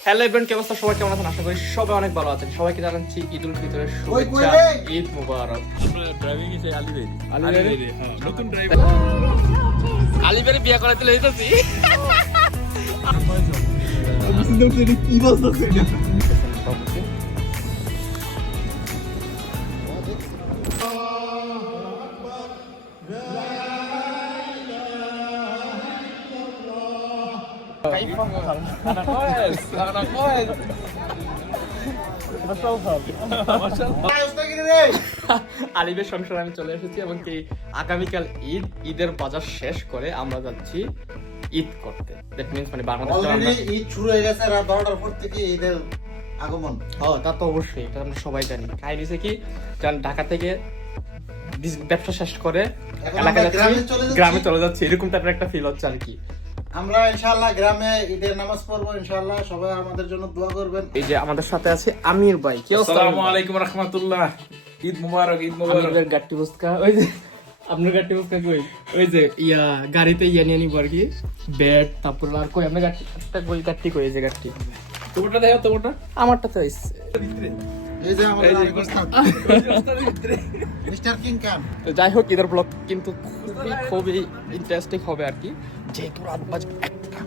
Hello everyone কি অবস্থা? সবাই কেমন আছেন? আশা করি সবাই অনেক ভালো আছেন। সবাইকে জানাচ্ছি ঈদ উল ফিতরের শুভেচ্ছা ঈদ মুবারক। ড্রাইভিং এসে? হ্যাঁ নতুন ড্রাইভার আলিবের বিয়ে করাতে লইতেছি কি বলতেছে এটা আলিবের সংসারে আমি চলে এসেছি এবং কি আগামীকাল ঈদ ঈদের বাজার শেষ করে আমরা যাচ্ছি ঈদ করতে। দ্যাট মিন্স মানে বাংলাদেশে ঈদ শুরু হয়ে গেছে রাত বারোটার পর থেকে ঈদের আগমন। হ্যাঁ তা তো অবশ্যই এটা আমরা সবাই জানি। কাহিনী হচ্ছে কি যান ঢাকা থেকে ব্যবসা শেষ করে এলাকায় গ্রামে চলে যাচ্ছি। যাচ্ছি। গ্রামে চলে যাচ্ছি এরকম টাইপের একটা ফিল হচ্ছে আর কি। আমরা ইনশাআল্লাহ গ্রামে ঈদের নামাজ পড়ব ইনশাআল্লাহ সবাই আমাদের জন্য দোয়া করবেন। এই যে আমাদের সাথে আছে আমির ভাই কি অবস্থা? আসসালামু আলাইকুম রাহমাতুল্লাহ। ঈদ মুবারক ঈদ মুবারক। গাট্টি বুসকা ওই যে আপনার গাট্টি বুসকা কই? ওই যে ইয়া গাড়িতে ইয়া নিয়ে নিব আর কি। ব্যাট তারপর আর কই আমরা গাট্টি একটা কই গাট্টি কই এই যে গাট্টি তোরটা দেখো তোরটা আমারটা তো এই যে আমাদের আরেক ওস্তাদ, মিস্টার কিং খান। তো যাই হোক ঈদের ব্লগ কিন্তু খুবই খুবই ইন্টারেস্টিং হবে আর কি। যেহেতু রাত বাজে একটা।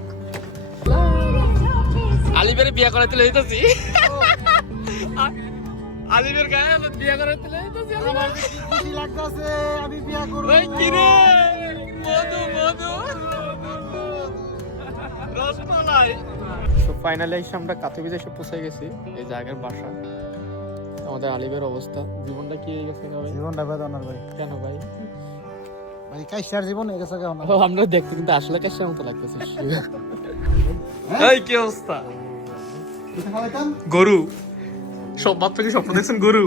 আলিবের বিয়ে করাতে লইতেছি আলিবের গায়ে বিয়ে করাতে লইতেছি আমার যে খুশি লাগতেছে আমি বিয়া করব। ওই কি রে? মধু মধু। রসমালাই। সো ফাইনালি আমরা কাতুবিজে এসে পৌঁছে গেছি। এই জায়গার বাসা। আমাদের আলিবের অবস্থা। জীবনটা কি হয়ে গেছে ভাই? জীবনটা বেদনার ভাই। কেন ভাই? ভাই কাইসার জীবন হয়ে গেছে কেমন আমরা দেখতে কিন্তু আসলে কেসের মতো লাগতেছে। এই কি অবস্থা? খাওয়াইতাম গরু। সব বাচ্চা কি স্বপ্ন দেখছেন? গরু।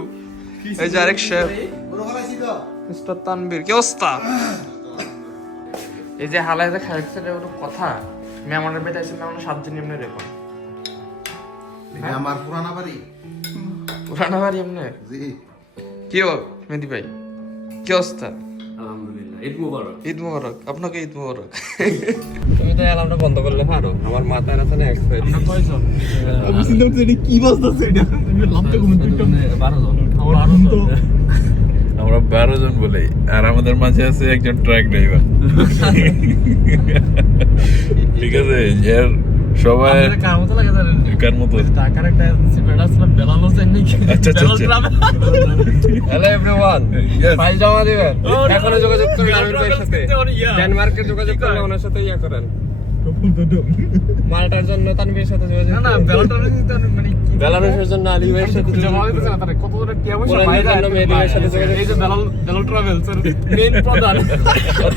এই যে আরেক শেফ। পুরো খাওয়াইছি তো মিস্টার তানবীর কি অবস্থা? এই যে হালায় যে খাইছে রে ওর কথা? মেহমানের বেটা এসে মেহমান সাত দিন এমনি রেখো আমার পুরানা বাড়ি। পুরানা বাড়ি এমনি? জি। কি ও মেহেদি ভাই? কি অবস্থা? আলহামদুলিল্লাহ ঈদ মুবারক। ঈদ মোবারক আপনাকে ঈদ মোবারক। তুমি তো অ্যালার্মটা বন্ধ করলে পারো আমার মাথায় আছে না এক্সপায়ার আমরা কয়জন? আমি চিন্তা করছি এটা কি বলতেছে এটা? ঘুম থেকে 12 জন। আমরা বারো জন। বলে আর আমাদের মাঝে আছে একজন ট্রাক ড্রাইভার ঠিক আছে এর সবাই কার মতো লাগে জানেন? কার মতো? টাকার একটা নাকি? আচ্ছা, আচ্ছা, আচ্ছা। Hello everyone Yes. ফাইল জমা দিবেন। এখনও যোগাযোগ করুন আমির সাথে। ডেনমার্কে যোগাযোগ করলে ওনার সাথে ইয়া করেন। মালটার জন্য তানভীরের সাথে যোগাযোগ না না মানে বেলারুশের জন্য আলী ভাইয়ের সাথে যোগাযোগ করুন পোল্যান্ডের জন্য মেহেদি ভাইয়ের সাথে যোগাযোগ এই যে বেলাল বেলাল ট্রাভেলস মেইন প্রধান।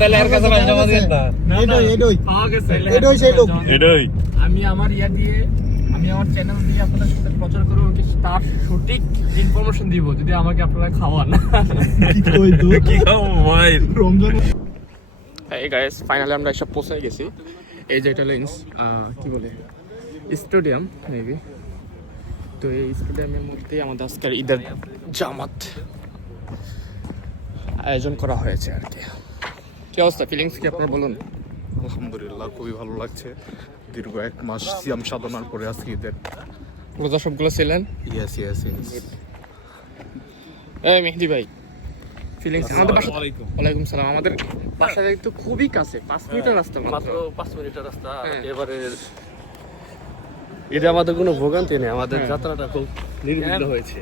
তাহলে এর কাছে জমা দিন না। এডই এডই। পাওয়া গেছে। এডই সেই লোক। এটাই আমি আমার ইয়া দিয়ে আমি আমার চ্যানেল দিয়ে আপনাদের সাথে প্রচার করব তার সঠিক ইনফরমেশন দিব যদি আমাকে আপনারা খাওয়ান। কি কই কি খাব ভাই? রমজান এই গাইস ফাইনালি আমরা এসব পৌঁছে গেছি। এই যে এটা আহ, কি বলে? স্টেডিয়াম মেবি তো এই স্টেডিয়ামের মধ্যে আমাদের আজকের ঈদের জামাত আয়োজন করা হয়েছে আর কি। কি অবস্থা? ফিলিংস কি আপনারা বলুন? আলহামদুলিল্লাহ খুবই ভালো লাগছে। দীর্ঘ এক মাস সিয়াম সাধনার পরে আজকে ঈদের। রোজা সবগুলো ছিলেন? ইয়েস ইয়েস ইয়েস এই মেহেদি ভাই ফিলিংস আমাদের বাসা ওয়ালাইকুম সালাম। আমাদের বাসা তো খুবই কাছে পাঁচ মিনিটের রাস্তা মাত্র। মাত্র পাঁচ মিনিটের রাস্তা হ্যাঁ। এবারে এটা আমাদের কোনো ভোগান্তি নেই আমাদের হ্যাঁ। যাত্রাটা খুব নির্বিঘ্ন হয়েছে।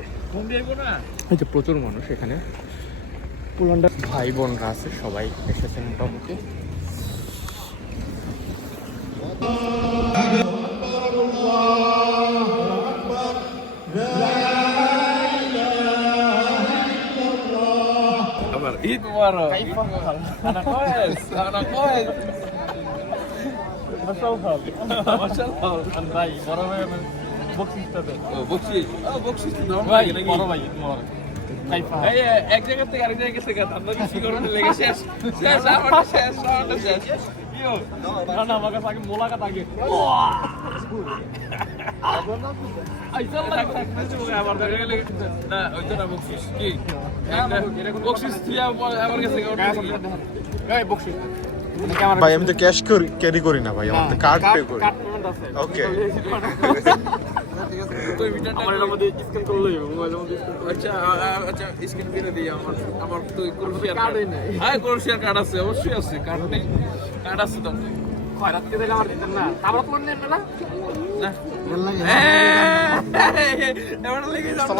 এই যে প্রচুর মানুষ এখানে। পুলান্ডার ভাই বোনরা আছে সবাই এসেছেন মোটামুটি। আমার ঈদ মুবারক বকশিস বকশিস ভাই বড় ভাই এই এক জায়গা থেকে আরেক জায়গায় গেছে গাছ আমরা কি করতে লেগে শেষ শেষ আমারটা শেষ আমারটা শেষ না না আমার কাছে আগে মোলাকাত আগে আবার দেখা গেলে না ওইটা না বকশিস কি ভাই, আমি তো ক্যাশ ক্যারি করি না ভাই, আমার কার্ড পে করি ওকে। আচ্ছা আচ্ছা দিই, আমার আমার তো কার্ড। হ্যাঁ আছে, অবশ্যই আছে কার্ড নেই আছে তো খয়রাত কে দেখে আমার দিতেন না তারপর তোমার নেন না না ভালো লাগে এবার লেগে যাবে